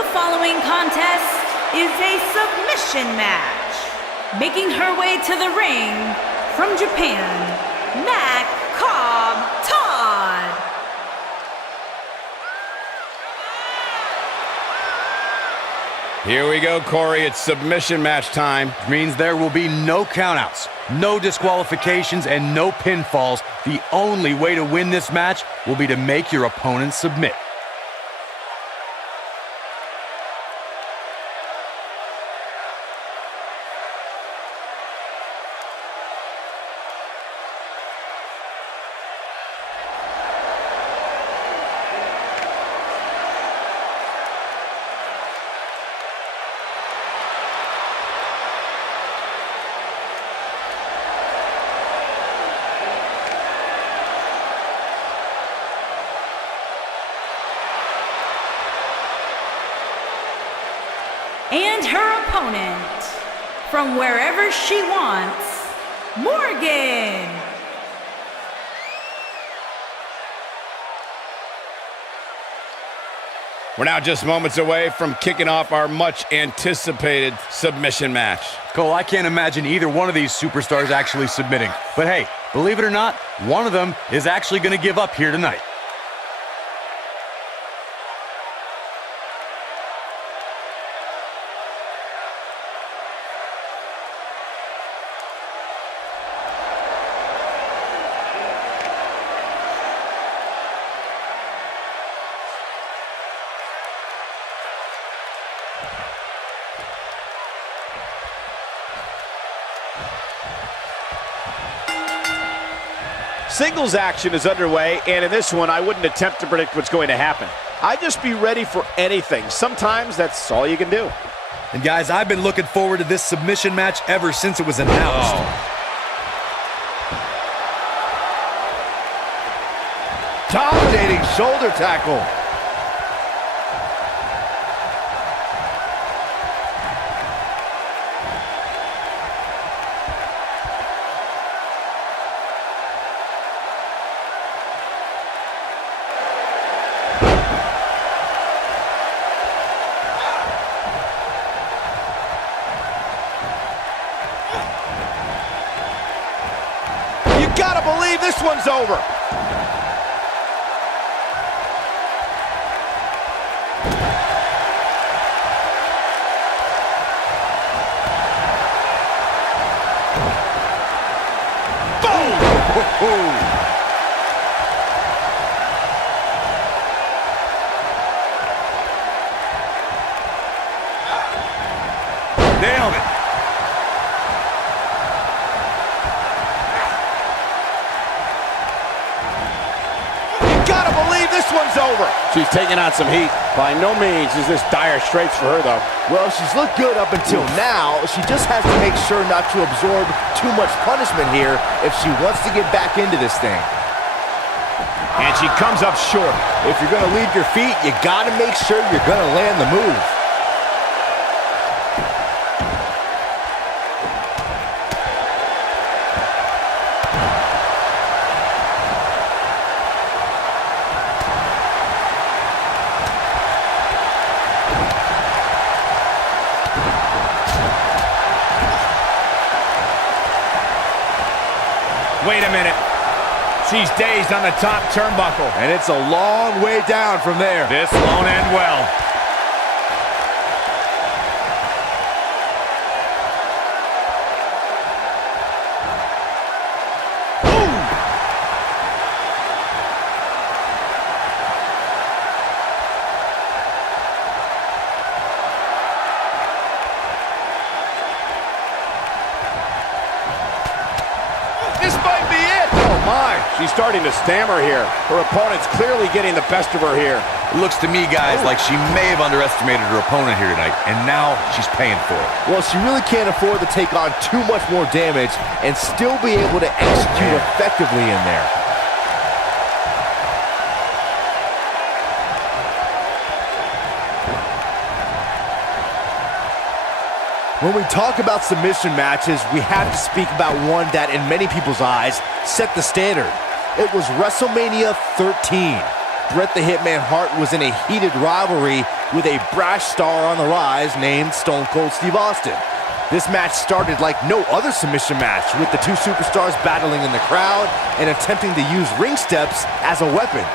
The following contest is a submission match. Making her way to the ring from Japan, MAKOTO. Here we go, Corey. It's submission match time. Which means there will be no countouts, no disqualifications, and no pinfalls. The only way to win this match will be to make your opponent submit. And her opponent, from wherever she wants, Morrigan. We're now just moments away from kicking off our much-anticipated submission match. Cole, I can't imagine either one of these superstars actually submitting. But hey, believe it or not, one of them is actually going to give up here tonight. Singles action is underway, and in this one, I wouldn't attempt to predict what's going to happen. I'd just be ready for anything. Sometimes that's all you can do. And guys, I've been looking forward to this submission match ever since it was announced. Dominating shoulder tackle. Gotta believe this one's over. Boom! Nailed it. Gotta believe this one's over. She's taking on some heat. By no means is this dire straits for her, though. Well, she's looked good up until now. She just has to make sure not to absorb too much punishment here if she wants to get back into this thing. And she comes up short. If you're going to leave your feet, you got to make sure you're going to land the move. Wait a minute. She's dazed on the top turnbuckle. And it's a long way down from there. This won't end well. This might be it. Oh, my. She's starting to stammer here. Her opponent's clearly getting the best of her here. It looks to me, guys, like she may have underestimated her opponent here tonight, and now she's paying for it. Well, she really can't afford to take on too much more damage and still be able to execute effectively in there. When we talk about submission matches, we have to speak about one that, in many people's eyes, set the standard. It was WrestleMania 13. Bret the Hitman Hart was in a heated rivalry with a brash star on the rise named Stone Cold Steve Austin. This match started like no other submission match, with the two superstars battling in the crowd and attempting to use ring steps as a weapon.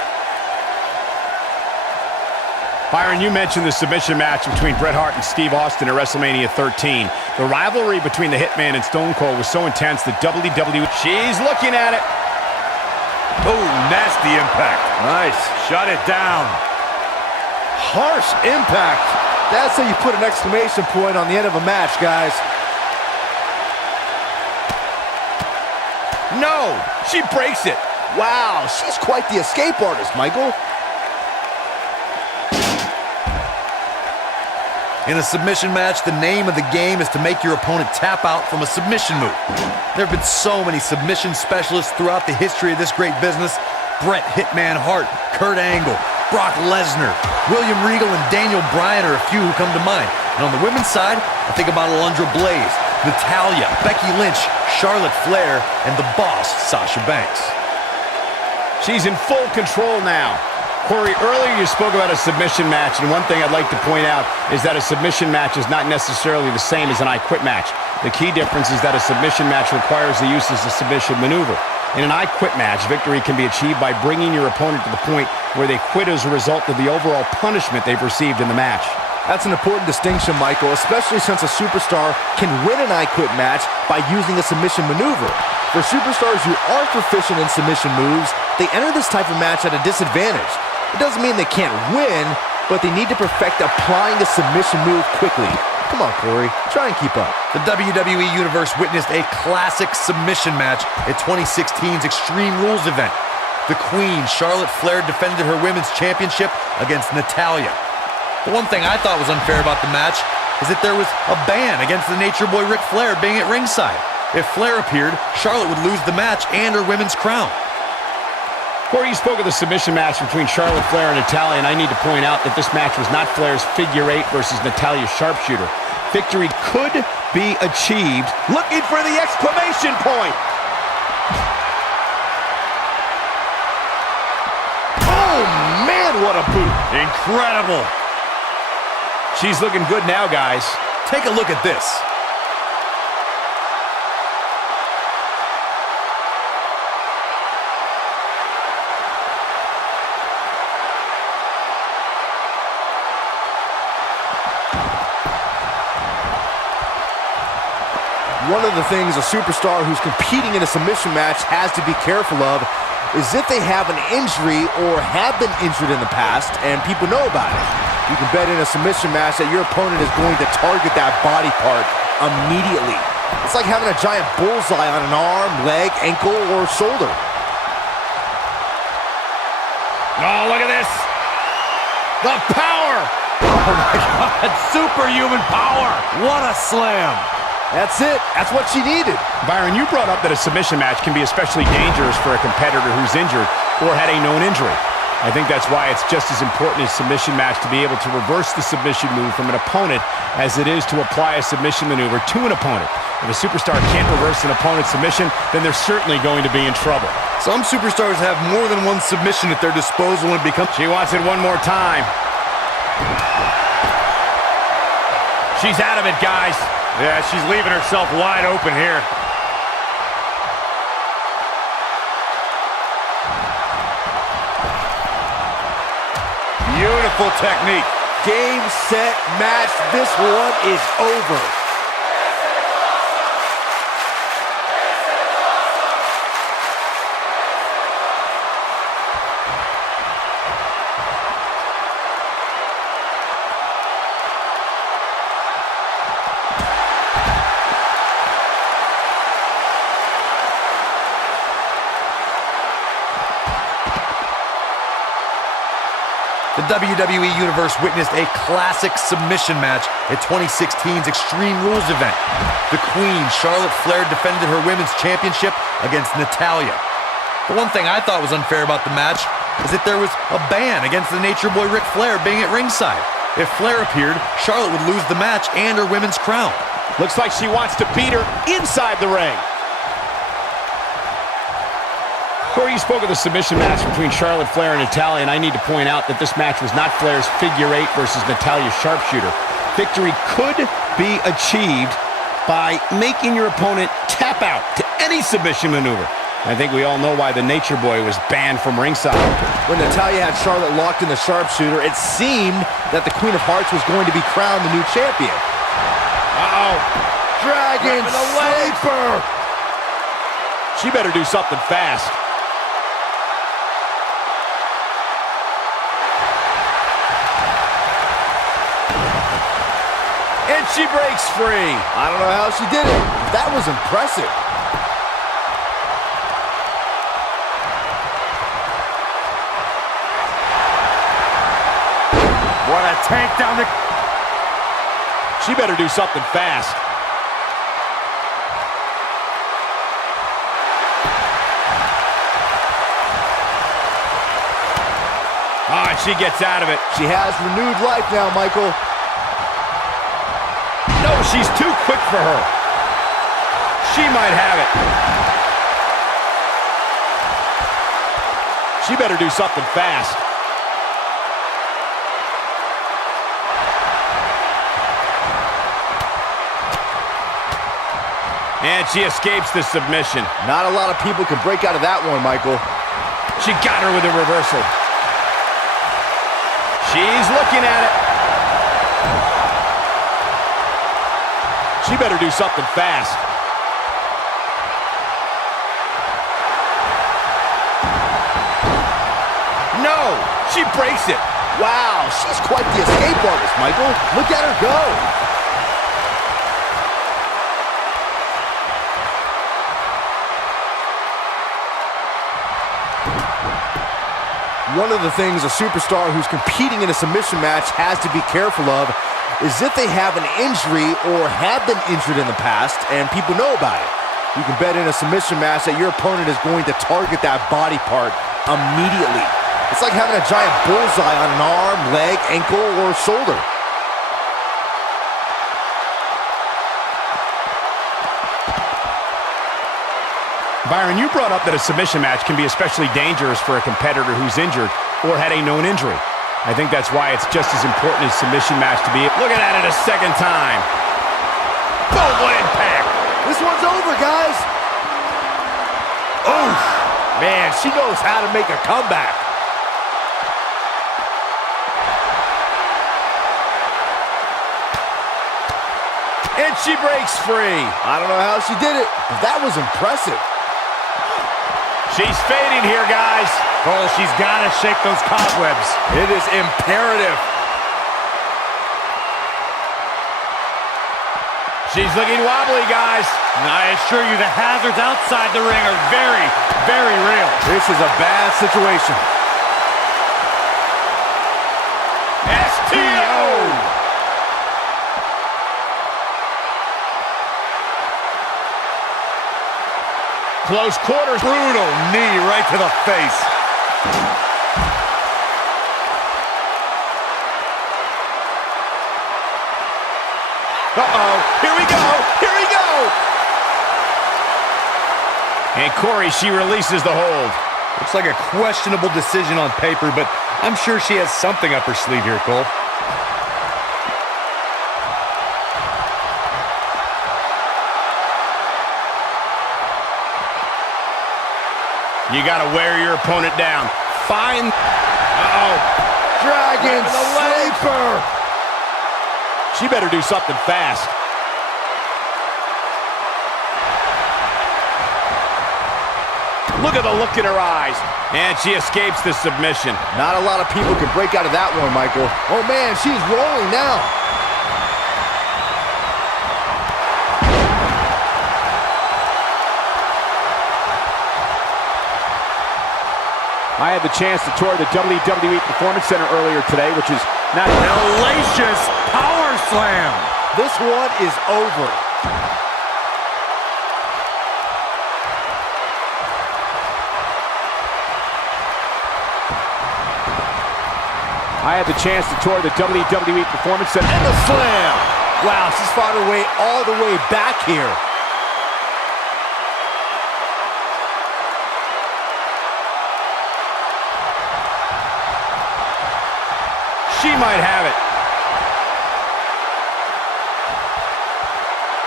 Byron, you mentioned the submission match between Bret Hart and Steve Austin at WrestleMania 13. The rivalry between the Hitman and Stone Cold was so intense that WWE... She's looking at it. Oh, nasty impact. Nice. Shut it down. Harsh impact. That's how you put an exclamation point on the end of a match, guys. No, she breaks it. Wow, she's quite the escape artist, Michael. In a submission match, the name of the game is to make your opponent tap out from a submission move. There have been so many submission specialists throughout the history of this great business. Bret Hitman Hart, Kurt Angle, Brock Lesnar, William Regal, and Daniel Bryan are a few who come to mind. And on the women's side, I think about Alundra Blaze, Natalya, Becky Lynch, Charlotte Flair, and the boss, Sasha Banks. She's in full control now. Corey, earlier you spoke about a submission match, and one thing I'd like to point out is that a submission match is not necessarily the same as an I Quit match. The key difference is that a submission match requires the use of a submission maneuver. In an I Quit match, victory can be achieved by bringing your opponent to the point where they quit as a result of the overall punishment they've received in the match. That's an important distinction, Michael, especially since a superstar can win an I Quit match by using a submission maneuver. For superstars who aren't proficient in submission moves, they enter this type of match at a disadvantage. It doesn't mean they can't win, but they need to perfect applying a submission move quickly. Come on, Corey, try and keep up. The WWE Universe witnessed a classic submission match at 2016's Extreme Rules event. The Queen, Charlotte Flair, defended her women's championship against Natalya. The one thing I thought was unfair about the match is that there was a ban against the Nature Boy Ric Flair being at ringside. If Flair appeared, Charlotte would lose the match and her women's crown. Corey, you spoke of the submission match between Charlotte Flair and Natalya, and I need to point out that this match was not Flair's figure eight versus Natalya's sharpshooter. Victory could be achieved. Looking for the exclamation point. Oh, man, what a boot. Incredible. She's looking good now, guys. Take a look at this. One of the things a superstar who's competing in a submission match has to be careful of is if they have an injury or have been injured in the past and people know about it. You can bet in a submission match that your opponent is going to target that body part immediately. It's like having a giant bullseye on an arm, leg, ankle, or shoulder. Oh, look at this. The power. Oh my God, superhuman power. What a slam. That's it. That's what she needed. Byron, you brought up that a submission match can be especially dangerous for a competitor who's injured or had a known injury. I think that's why it's just as important in a submission match to be able to reverse the submission move from an opponent as it is to apply a submission maneuver to an opponent. If a superstar can't reverse an opponent's submission, then they're certainly going to be in trouble. Some superstars have more than one submission at their disposal and become... She wants it one more time. She's out of it, guys. Yeah, she's leaving herself wide open here. Beautiful technique. Game, set, match. This one is over. The WWE Universe witnessed a classic submission match at 2016's Extreme Rules event. The Queen, Charlotte Flair, defended her women's championship against Natalya. The one thing I thought was unfair about the match is that there was a ban against the Nature Boy Ric Flair being at ringside. If Flair appeared, Charlotte would lose the match and her women's crown. Looks like she wants to beat her inside the ring. Corey, you spoke of the submission match between Charlotte Flair and Natalya, and I need to point out that this match was not Flair's figure eight versus Natalya's sharpshooter. Victory could be achieved by making your opponent tap out to any submission maneuver. I think we all know why the Nature Boy was banned from ringside. When Natalya had Charlotte locked in the sharpshooter, it seemed that the Queen of Hearts was going to be crowned the new champion. Uh-oh. Dragon Sleeper! She better do something fast. And she breaks free. I don't know how she did it. That was impressive. What a tank down the... She better do something fast. Ah, she gets out of it. She has renewed life now, Michael. No, she's too quick for her. She might have it. She better do something fast. And she escapes the submission. Not a lot of people can break out of that one, Michael. She got her with a reversal. She's looking at it. She better do something fast. No, she breaks it. Wow, she's quite the escape artist, Michael. Look at her go. One of the things a superstar who's competing in a submission match has to be careful of is if they have an injury or have been injured in the past and people know about it. You can bet in a submission match that your opponent is going to target that body part immediately. It's like having a giant bullseye on an arm, leg, ankle, or shoulder. Byron, you brought up that a submission match can be especially dangerous for a competitor who's injured or had a known injury. I think that's why it's just as important as submission match to be looking at it a second time. Boom, what impact! This one's over, guys. Oh, man, she knows how to make a comeback. And she breaks free. I don't know how she did it, but that was impressive. She's fading here, guys. Oh, she's got to shake those cobwebs. It is imperative. She's looking wobbly, guys. And I assure you the hazards outside the ring are very, very real. This is a bad situation. STO! Close quarters. Brutal knee right to the face. Uh-oh. Here we go. Here we go. And Corey, she releases the hold. Looks like a questionable decision on paper, but I'm sure she has something up her sleeve here, Cole. You got to wear your opponent down. Find... Uh-oh. Dragon Sleeper! She better do something fast. Look at the look in her eyes. And she escapes the submission. Not a lot of people can break out of that one, Michael. Oh, man, she's rolling now. I had the chance to tour the WWE Performance Center earlier today, which is not an hellacious power slam. This one is over. I had the chance to tour the WWE Performance Center. And the slam. Wow, she's fought her way all the way back here. might have it.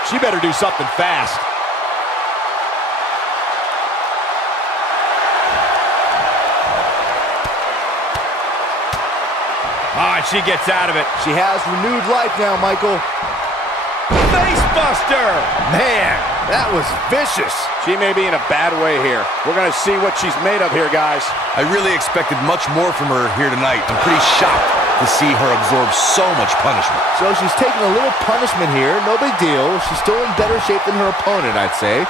She better do something fast. And she gets out of it. She has renewed life now, Michael. Face buster! Man, that was vicious. She may be in a bad way here. We're going to see what she's made of here, guys. I really expected much more from her here tonight. I'm pretty shocked to see her absorb so much punishment. So she's taking a little punishment here. No big deal. She's still in better shape than her opponent, I'd say.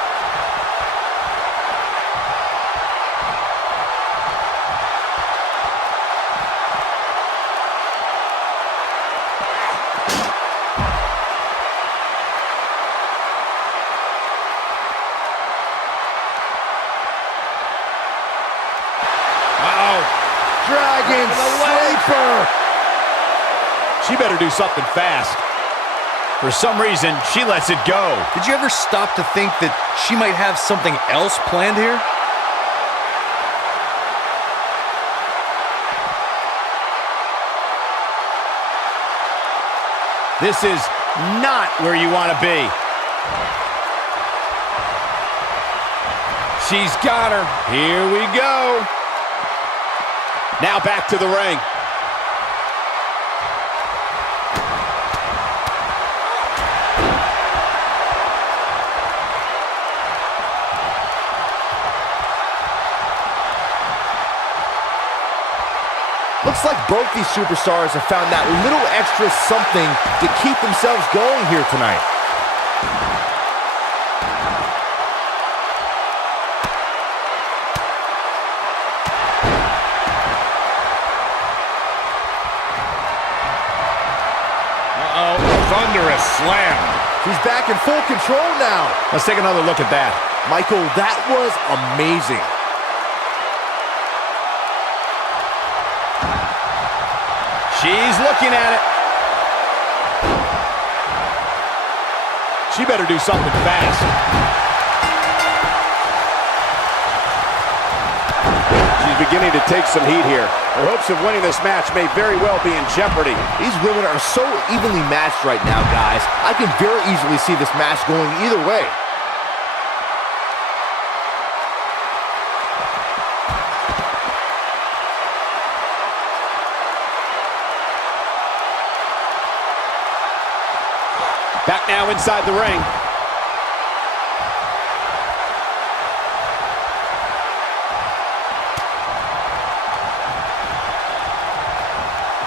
Dragon Sleeper! She better do something fast. For some reason, she lets it go. Did you ever stop to think that she might have something else planned here? This is not where you want to be. She's got her. Here we go. Now back to the ring. Looks like both these superstars have found that little extra something to keep themselves going here tonight. Thunderous slam. She's back in full control now. Let's take another look at that. Michael, that was amazing. She's looking at it. She better do something fast. She's beginning to take some heat here. Her hopes of winning this match may very well be in jeopardy. These women are so evenly matched right now, guys. I can very easily see this match going either way. Back now inside the ring.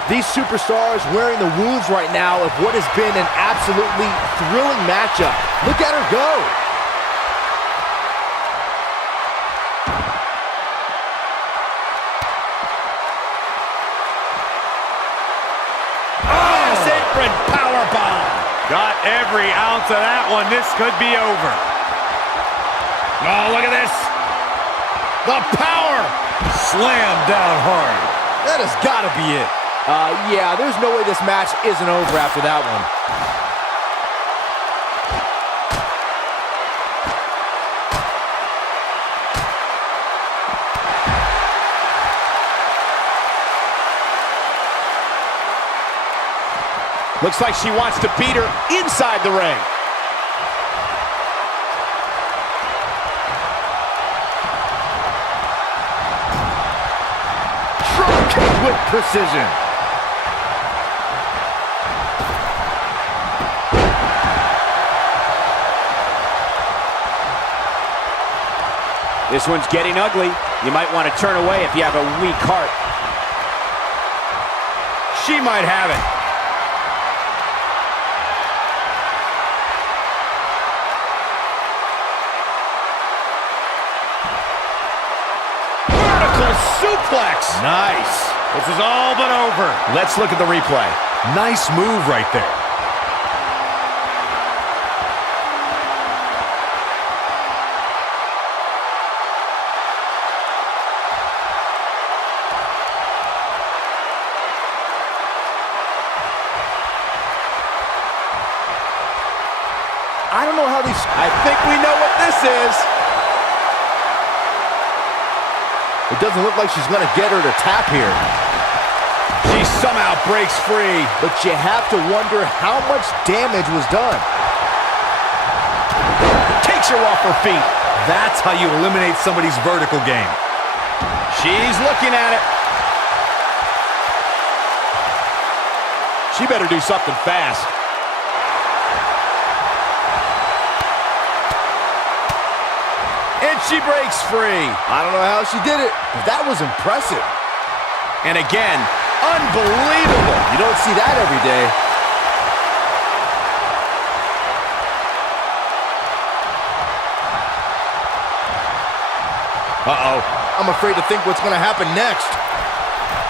These superstars wearing the wounds right now of what has been an absolutely thrilling matchup. Look at her go. Yes, apron powerbomb. Got every ounce of that one. This could be over. Oh, look at this. The power. Slam down hard. That has got to be it. Yeah, there's no way this match isn't over after that one. Looks like she wants to beat her inside the ring. Drop kick with precision. This one's getting ugly. You might want to turn away if you have a weak heart. She might have it. Vertical suplex. Nice. This is all but over. Let's look at the replay. Nice move right there. I don't know how these... I think we know what this is. It doesn't look like she's going to get her to tap here. She somehow breaks free. But you have to wonder how much damage was done. Takes her off her feet. That's how you eliminate somebody's vertical game. She's looking at it. She better do something fast. And she breaks free. I don't know how she did it, but that was impressive. And again, unbelievable. You don't see that every day. Uh-oh. I'm afraid to think what's going to happen next.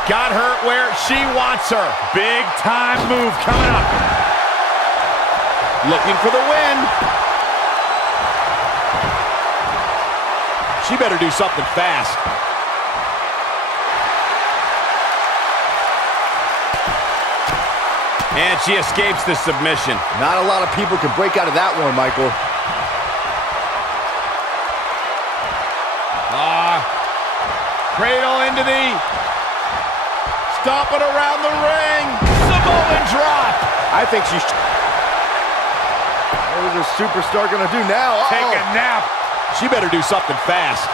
Got her where she wants her. Big time move coming up. Looking for the win. She better do something fast. And she escapes the submission. Not a lot of people can break out of that one, Michael. Cradle into the... Stomping around the ring. Samoan drop. I think she's... What is this superstar going to do now? Take a nap. She better do something fast.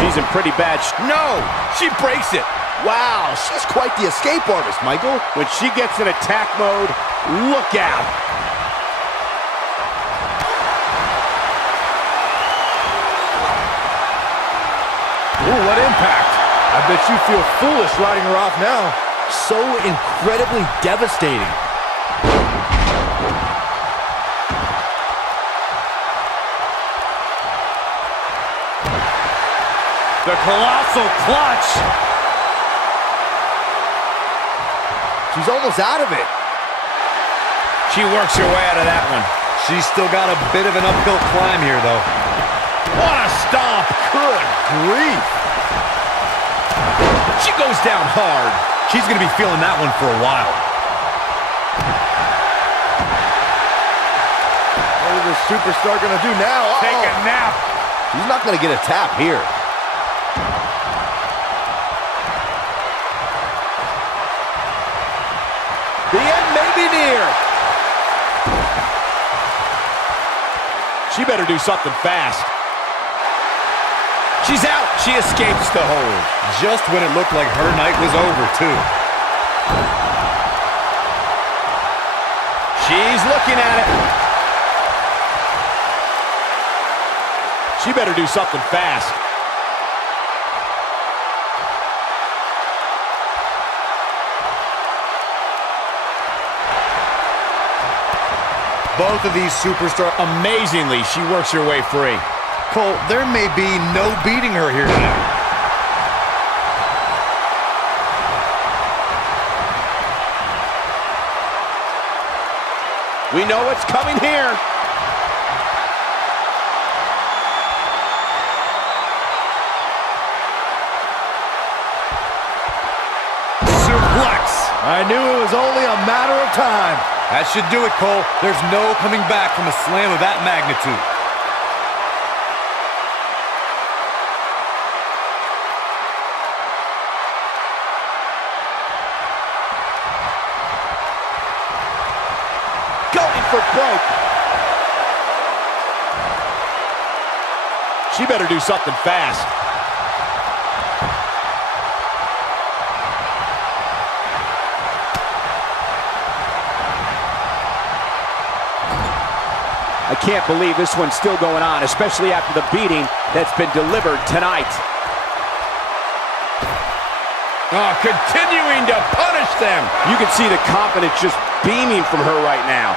She's in pretty bad No! She breaks it. Wow, she's quite the escape artist, Michael. When she gets in attack mode, look out. Ooh, what impact. I bet you feel foolish riding her off now. So incredibly devastating. The colossal clutch. She's almost out of it. She works her way out of that one. She's still got a bit of an uphill climb here, though. What a stomp. Good grief. She goes down hard. She's going to be feeling that one for a while. What is this superstar going to do now? Take a nap. He's not going to get a tap here. The end may be near. She better do something fast. She's out. She escapes the hold. Just when it looked like her night was over, too. She's looking at it. She better do something fast. Both of these superstars... Amazingly, she works her way free. Cole, there may be no beating her here tonight. We know what's coming here. Suplex. I knew it was only a matter of time. That should do it, Cole. There's no coming back from a slam of that magnitude. Going for broke. She better do something fast. I can't believe this one's still going on, especially after the beating that's been delivered tonight. Oh, continuing to punish them. You can see the confidence just beaming from her right now.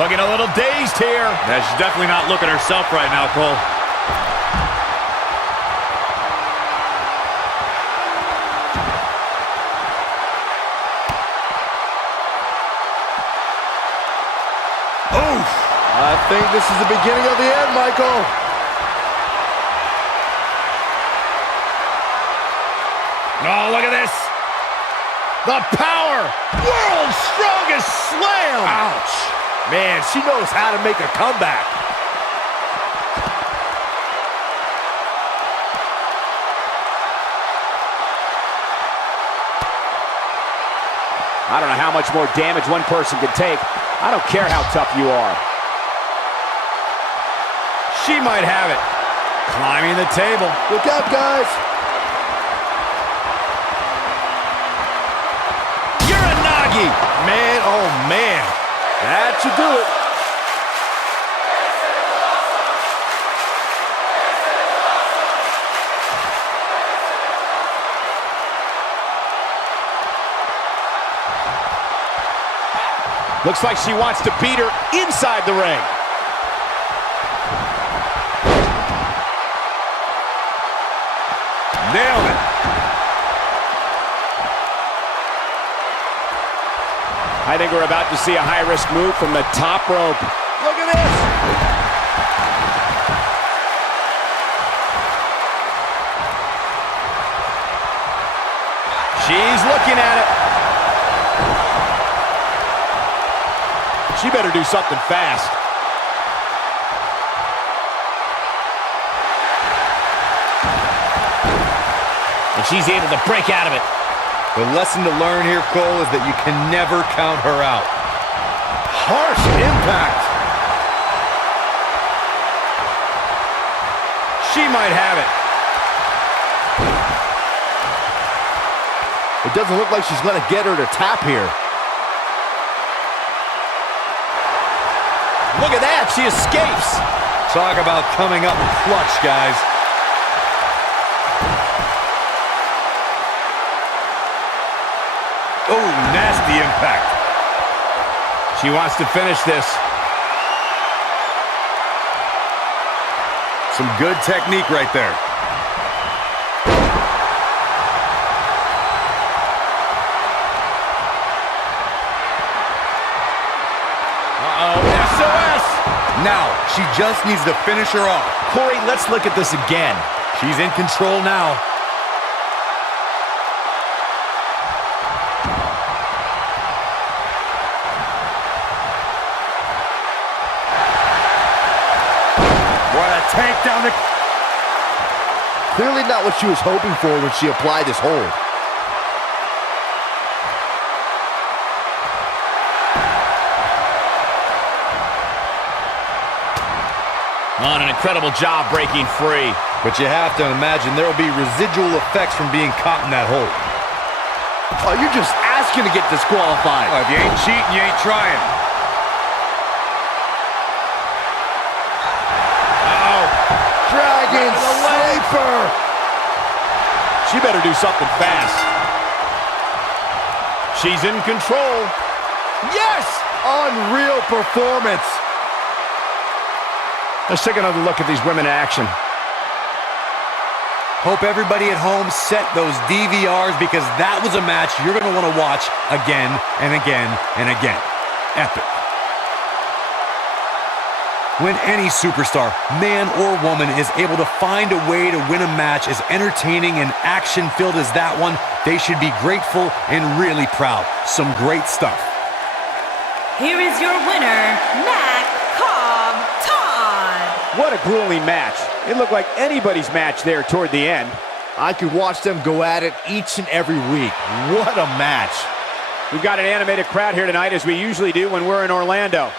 Looking a little dazed here. Yeah, she's definitely not looking herself right now, Cole. I think this is the beginning of the end, Michael. Oh, look at this. The power! World's strongest slam! Ouch. Man, she knows how to make a comeback. I don't know how much more damage one person can take. I don't care how tough you are. She might have it. Climbing the table. Look out, guys. Uranagi! Man, oh man. That should do it. Looks like she wants to beat her inside the ring. Nailed it. I think we're about to see a high-risk move from the top rope. Look at this. She's looking at it. She better do something fast. And she's able to break out of it. The lesson to learn here, Cole, is that you can never count her out. Harsh impact. She might have it. It doesn't look like she's going to get her to tap here. Look at that, she escapes. Talk about coming up clutch, guys. Oh, nasty impact. She wants to finish this. Some good technique right there. SOS! Now, she just needs to finish her off. Corey, let's look at this again. She's in control now. What a takedown. Clearly not what she was hoping for when she applied this hold. On an incredible job breaking free. But you have to imagine there will be residual effects from being caught in that hold. Oh, you're just asking to get disqualified. Well, if you ain't cheating, you ain't trying. Dragon Sleeper. She better do something fast. She's in control. Yes! Unreal performance. Let's take another look at these women in action. Hope everybody at home set those DVRs because that was a match you're going to want to watch again and again and again. Epic. When any superstar, man or woman, is able to find a way to win a match as entertaining and action-filled as that one, they should be grateful and really proud. Some great stuff. Here is your winner, MAKOTO. What a grueling match. It looked like anybody's match there toward the end. I could watch them go at it each and every week. What a match. We've got an animated crowd here tonight, as we usually do when we're in Orlando.